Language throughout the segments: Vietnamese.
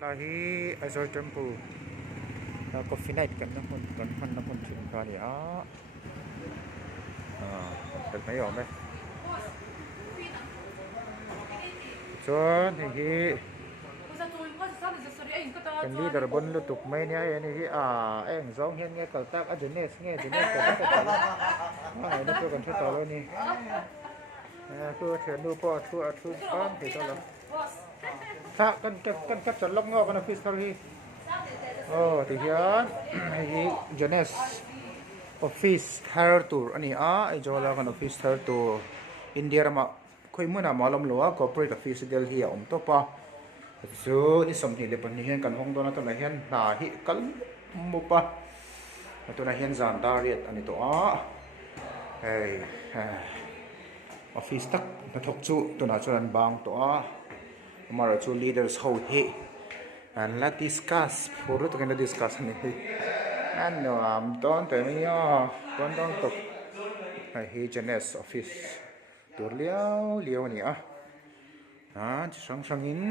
Lahi Azure Temple Coffee Night kan na hun thing kha ni tak mai om chuan hi kan leader bon lu tuk mai ni ai ni eng zong hian nge kal tak a Jeunesse ka ta mai na kan thu ta lo ni ku thian nu po thu bang thì cho lo ta kan chon lok ngo kan office hi thì hian hi Jeunesse office Thar tour ani ai jola kan office Thar tour India ma khoi muna malom lowa corporate office del hi om to pa so ni somni le pan hian kan hong dona to la hian na hi kal mu pa to na hian zan da riat ani to hey office tak na thok chu to na chuan bang to mara chu leaders ho hi and let's discuss for to can discuss ani and no don't tell me don't talk hi Jeunesse office tur liao ni sang in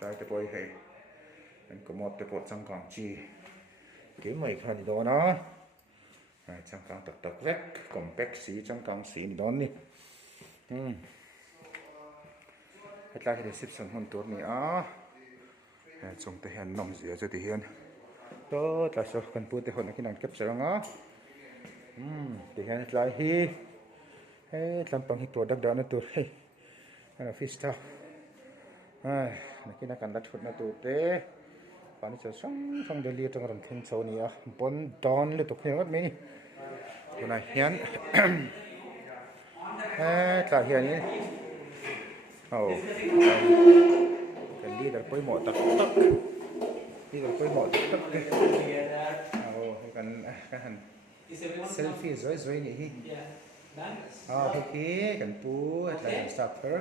sai te poi hai en komot te pot sang kang chi ke mai khan do na sang kang tak vek compact si sang kang si ni don ni hetla hi reception hon tur ni chung te hian nom zia chu ti hian to ta so kan pu te hon ki nan capture anga ti hian hetla hi tlampang hi product dana tur hei an office ta nakina kan lat thut na tu te pani cha sang deli tang ram thing chho ni bon don le to khngat me ni tuna hian tla hian ni kan leader poi mo tak leader poi mo tak kan han selfie zoi ni hi hi kan pu atla starter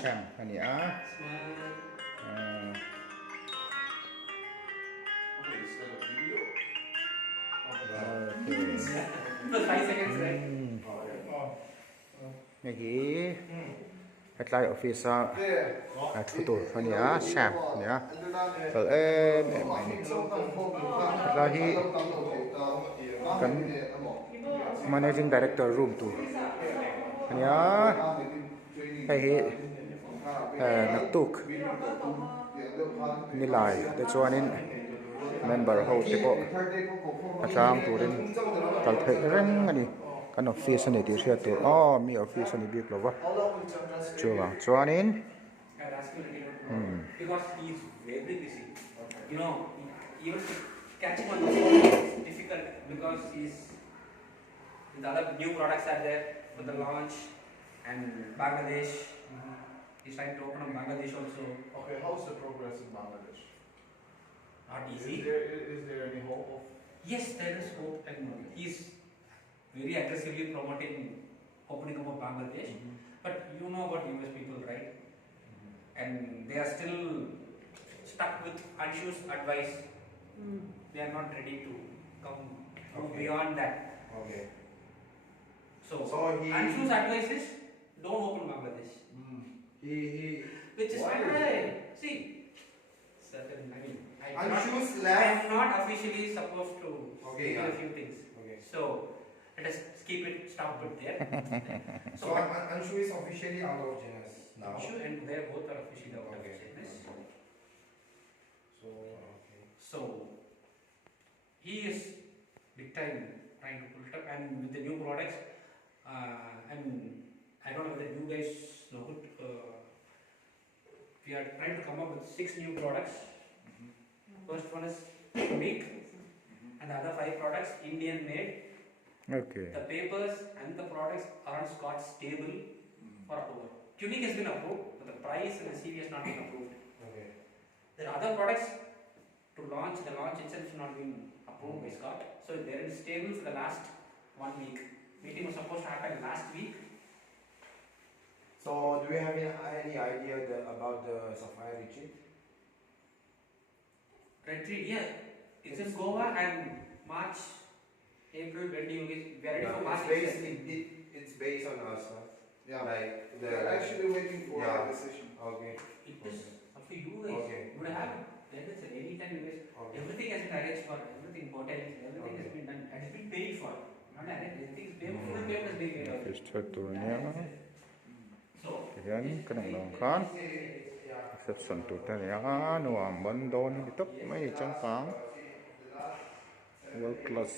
sham ani hi headline office thu ani sham ni so headline hi kan managing director room tu ani hi naktuk nilai te chuanin member ho te po atlang turin kal thei reng ani kan office ani ti hria tur mi office ani bik lova chuanin because he is very busy, even catching on the phone is difficult because the other new products are there for the launch and Bangladesh. He's trying to open up Bangladesh also. Okay, how's the progress in Bangladesh? Not easy. Is there any hope of? Yes, there is hope, and he's very aggressively promoting opening up of Bangladesh. But you know about US people, right? And they are still stuck with Anshu's advice. They are not ready to come beyond that. Okay. So Anshu's advice is don't open Bangladesh. Which is right. See, certain. I am not officially supposed to say a few things. Okay. So let us stop it there. So Anshu is officially out of Jeunesse now. Anshu and they both are officially out of Jeunesse. So he is big time trying to pull it up, and with the new products, and I don't know whether you guys know it. We are trying to come up with 6 new products. First one is unique, and the other 5 products Indian made. Okay. The papers and the products aren't got stable for approval. Unique has been approved, but the price and the CV has not been approved. Okay. There are other products to launch. The launch itself has not been approved by Scott. So they're in stable for the last 1 week. Meeting was supposed to happen last week. So do we have any idea about the Sapphire retreat? Retreat, yeah. It's in Goa and March, April, when do you get ready for March? It's based on us, huh? Yeah. Like We're actually waiting for Yeah. a decision. Okay. fish thread tur nia hian kan nong khan exception tur ta nia nuam ban don ni top mai chang kang world class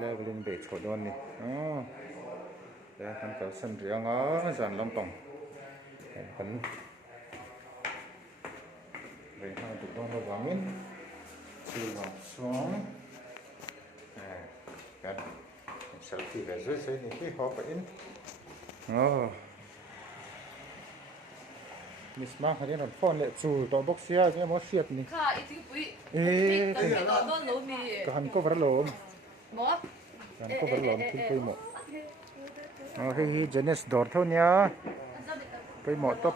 leveling be chodon ni ya kan ka san rianga zan lampang kan về hai tụi con nó vắng in chiều vào xuống cái selfie về dưới xây những cái họ phải in Miss Mark hari nan phone le chu to box ya ke mo siat ni kha itu pui ka han ko varlo mo han ko varlo pui mo hi Jeunesse dor thau nya pui mo top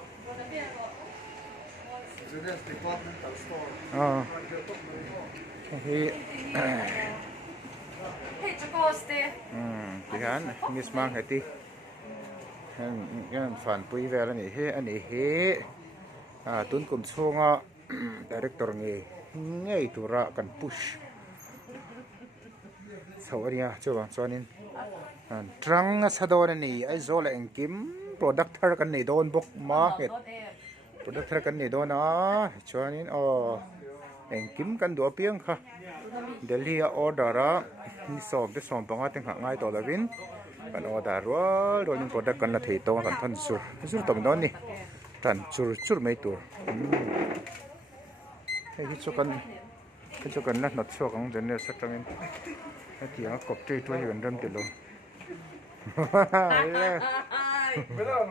Jeunesse departmental store. hi hey chokoste thì hắn Miss Mark hati yan fan pui ve la ni he ani he tun kum chunga director nge ngei tura kan push sawria chuwa chuanin trang sadon ni ai zola engkim product thar kan nei don bok ma het product thar kan nei don chuanin engkim kan do piang kha Delhi order ni som te som panga teng ha ngai to lawin kan order ro ni product kan la thei to kan than sur tom don ni tan chur mai tur hei hi chu kan na not chu kang den ne satangin ati a kop tre to hi gan ram te lo Better on